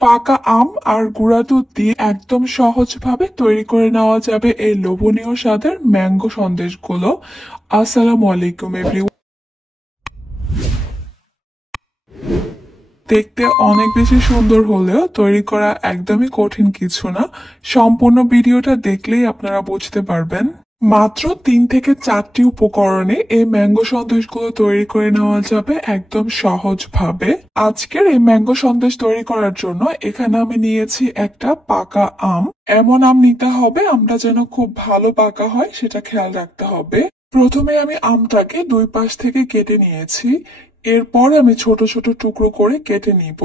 পাকা আম আর গুঁড়া দুধ দিয়ে একদম সহজভাবে তৈরি করে নেওয়া যাবে এই লোভনীয় স্বাদের ম্যাঙ্গো সন্দেশগুলো। আসসালামু আলাইকুম এভরিওয়ান। দেখতে অনেক বেশি সুন্দর হলেও তৈরি করা একদমই কঠিন কিছু না। সম্পূর্ণ ভিডিওটা দেখলেই আপনারা বুঝতে পারবেন। মাত্র 3 থেকে 4টি উপকরণে এই ম্যাঙ্গো সন্দেশগুলো তৈরি করে নেওয়া যাবে একদম সহজভাবে। আজকের এই ম্যাঙ্গো সন্দেশ তৈরি করার জন্য এখানে আমি নিয়েছি একটা পাকা আম। এমন আম নিতে হবে আমটা যেন খুব ভালো পাকা হয়, সেটা খেয়াল রাখতে হবে। প্রথমে আমি আমটাকে দুই পাশ থেকে কেটে নিয়েছি। এরপর আমি ছোট ছোট টুকরো করে কেটে নিব।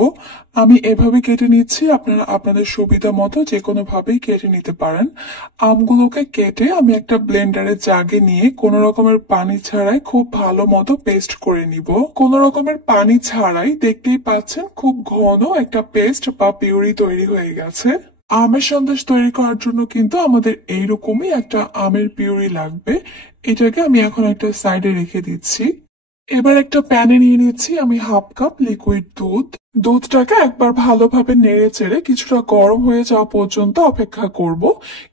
আমি এভাবে কেটে নিচ্ছি, আপনারা আপনাদের সুবিধা মতো যে কোনো ভাবেই কেটে নিতে পারেন। আমগুলোকে কেটে আমি একটা ব্লেন্ডারের জাগে নিয়ে কোনো রকমের পানি ছাড়াই খুব ভালো মতো পেস্ট করে নিব। কোনো রকমের পানি ছাড়াই দেখতেই পাচ্ছেন খুব ঘন একটা পেস্ট বা পিউরি তৈরি হয়ে গেছে। আমের সন্দেশ তৈরি করার জন্য কিন্তু আমাদের এইরকমই একটা আমের পিউরি লাগবে। এটাকে আমি এখন একটা সাইডে রেখে দিচ্ছি। এবার একটা প্যানে নিয়ে নিচ্ছি আমি হাফ কাপ লিকুইড দুধ। দুধটাকে একবার ভালোভাবে নেড়ে চেড়ে কিছুটা গরম হয়ে যাওয়া পর্যন্ত অপেক্ষা করব।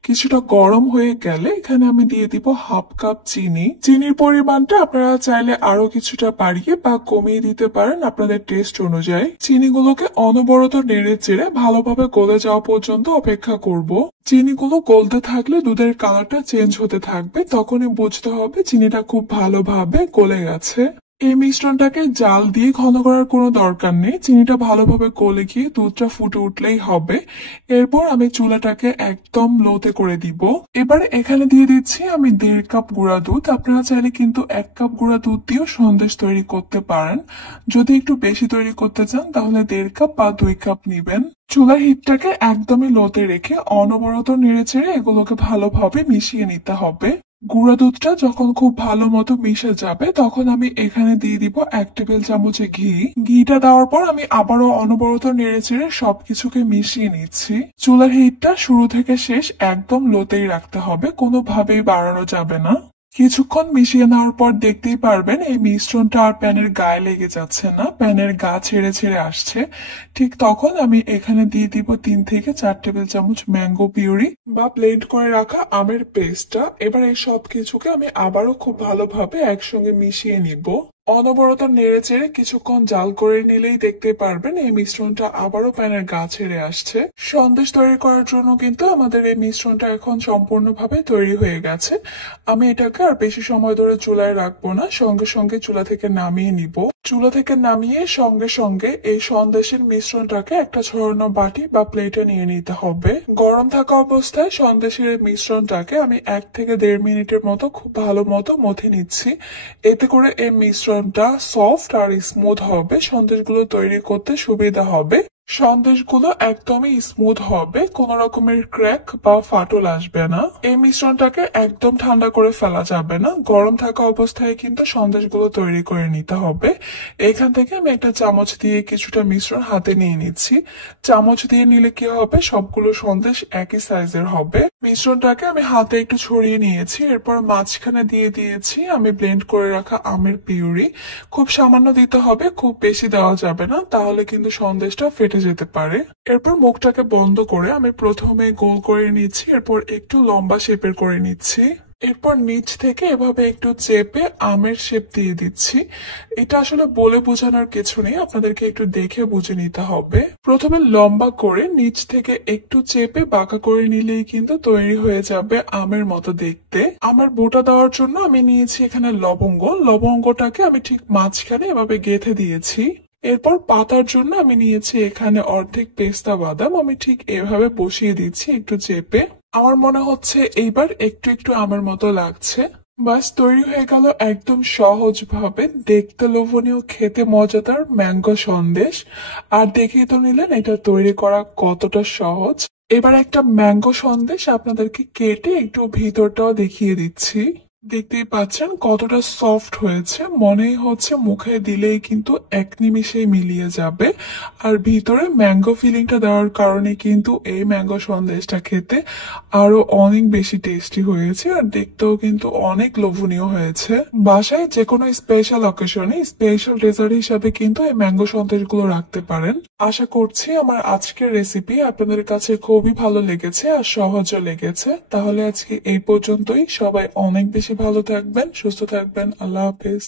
কিছুটা গরম হয়ে গেলে এখানে আমি দিয়ে দিব হাফ কাপ চিনি। চিনির পরিমাণটা আপনারা চাইলে আরো কিছুটা বাড়িয়ে বা কমিয়ে দিতে পারেন আপনাদের টেস্ট অনুযায়ী। চিনিগুলোকে অনবরত নেড়ে চেড়ে ভালোভাবে গলে যাওয়া পর্যন্ত অপেক্ষা করব। চিনিগুলো গলতে থাকলে দুধের কালারটা চেঞ্জ হতে থাকবে, তখনই বুঝতে হবে চিনিটা খুব ভালোভাবে গলে গেছে। এই মিশ্রণটাকে জাল দিয়ে ঘন করার কোনো দরকার নেই, চিনিটা ভালোভাবে গলে গিয়ে দুধটা ফুটে উঠলেই হবে। এরপর আমি চুলাটাকে একদম লোতে করে দিব। এবার এখানে দিয়ে দিচ্ছি আমি 1.5 কাপ গুঁড়া দুধ। আপনারা চাইলে কিন্তু 1 কাপ গুঁড়া দুধ দিয়েও সন্দেশ তৈরি করতে পারেন। যদি একটু বেশি তৈরি করতে চান তাহলে 1.5 কাপ বা 2 কাপ নিবেন। চুলার হিটটাকে একদমই লোতে রেখে অনবরত নেড়ে চেড়ে এগুলোকে ভালোভাবে মিশিয়ে নিতে হবে। গুঁড়া দুধটা যখন খুব ভালো মতো মিশে যাবে তখন আমি এখানে দিয়ে দিব 1 টেবিল চামচে ঘি। ঘিটা দেওয়ার পর আমি আবারও অনবরত নেড়ে চেড়ে সবকিছুকে মিশিয়ে নিচ্ছি। চুলার হিটটা শুরু থেকে শেষ একদম লোতেই রাখতে হবে, কোনোভাবেই বাড়ানো যাবে না। কিছুক্ষণ মিশিয়ে নেওয়ার পর দেখতেই পারবেন এই মিশ্রণটা আর প্যানের গায়ে লেগে যাচ্ছে না, প্যানের গা ছেড়ে ছেড়ে আসছে। ঠিক তখন আমি এখানে দিয়ে দিব 3 থেকে 4 টেবিল চামচ ম্যাঙ্গো পিউরি বা ব্লেন্ড করে রাখা আমের পেস্টটা। এবার এই সব কিছুকে আমি আবারও খুব ভালোভাবে একসঙ্গে মিশিয়ে নিব। অনবরত নেড়ে চেড়ে কিছুক্ষণ জাল করে নিলেই দেখতে পারবেন এই মিশ্রণটা আবারও প্যানের গা ছেড়ে আসছে। সন্দেশ তৈরি করার জন্য কিন্তু আমাদের এই মিশ্রণটা এখন সম্পূর্ণভাবে তৈরি হয়ে গেছে। আমি এটাকে আর বেশি সময় ধরে চুলায় রাখবো না, সঙ্গে সঙ্গে চুলা থেকে নামিয়ে নিব। চুলা থেকে নামিয়ে সঙ্গে সঙ্গে এই সন্দেশের মিশ্রণটাকে একটা ছড়ানো বাটি বা প্লেটে নিয়ে নিতে হবে। গরম থাকা অবস্থায় সন্দেশের মিশ্রণটাকে আমি 1 থেকে 1.5 মিনিটের মতো খুব ভালো মতো মথে নিচ্ছি। এতে করে এই মিশ্রণটা সফট আর স্মুথ হবে, সন্দেশগুলো তৈরি করতে সুবিধা হবে। সন্দেশগুলো একদমই স্মুথ হবে, কোনো রকমের ক্র্যাক বা ফাটল আসবে না। এই মিশ্রণটাকে একদম ঠান্ডা করে ফেলা যাবে না, গরম থাকা অবস্থায় কিন্তু সন্দেশগুলো তৈরি করে নিতে হবে। এখান থেকে আমি একটা চামচ দিয়ে কিছুটা মিশ্রণ হাতে নিয়ে নিচ্ছি। চামচ দিয়ে নিলে কি হবে, সবগুলো সন্দেশ একই সাইজের হবে। মিশ্রণটাকে আমি হাতে একটু ছড়িয়ে নিয়েছি। এরপর মাঝখানে দিয়ে দিয়েছি আমি ব্লেন্ড করে রাখা আমের পিউরি। খুব সামান্য দিতে হবে, খুব বেশি দেওয়া যাবে না, তাহলে কিন্তু সন্দেশটা ফেটে যেতে পারে। এরপর মুখটাকে বন্ধ করে আমি প্রথমে গোল করে নিচ্ছি, এরপর একটু লম্বা শেপের করে নিচ্ছি। এরপর নিচ থেকে এভাবে একটু চেপে আমের শেপ দিয়ে দিচ্ছি। এটা আসলে বলে বোঝানোর কিছু নেই, আপনাদেরকে একটু দেখে বুঝে নিতে হবে। প্রথমে লম্বা করে নিচ থেকে একটু চেপে বাঁকা করে নিলেই কিন্তু তৈরি হয়ে যাবে আমের মতো দেখতে। আমের বোটা দেওয়ার জন্য আমি নিয়েছি এখানে লবঙ্গ। লবঙ্গটাকে আমি ঠিক মাঝখানে এভাবে গেঁথে দিয়েছি। এরপর পাতার জন্য আমি নিয়েছি এখানে অর্ধেক পেস্তা বাদাম, আমি ঠিক এভাবে বসিয়ে দিচ্ছি একটু চেপে। আমার মনে হচ্ছে এইবার একটু একটু আমের মতো লাগছে। বাস তৈরি হয়ে গেল একদম সহজভাবে দেখতে লোভনীয়, খেতে মজাদার ম্যাঙ্গো সন্দেশ। আর দেখিয়ে তো নিলেন এটা তৈরি করা কতটা সহজ। এবার একটা ম্যাঙ্গো সন্দেশ আপনাদেরকে কেটে একটু ভিতরটাও দেখিয়ে দিচ্ছি। দেখতেই পাচ্ছেন কতটা সফট হয়েছে, মনেই হচ্ছে মুখে দিলেই কিন্তু এক নিমিষেই মিলিয়ে যাবে। আর ভিতরে ম্যাঙ্গো ফিলিংটা দেওয়ার কারণে কিন্তু এই ম্যাঙ্গো সন্দেশটা খেতে আরো অনেক বেশি টেস্টি হয়েছে, আর দেখতেও কিন্তু অনেক লোভনীয় হয়েছে। বাসায় যে কোনো স্পেশাল অকেশনে স্পেশাল ডেজার্ট হিসাবে কিন্তু এই ম্যাঙ্গো সন্দেশগুলো রাখতে পারেন। আশা করছি আমার আজকের রেসিপি আপনাদের কাছে খুবই ভালো লেগেছে আর সহজও লেগেছে। তাহলে আজকে এই পর্যন্তই। সবাই অনেক বেশি ভালো থাকবেন, সুস্থ থাকবেন। আল্লাহ হাফেজ।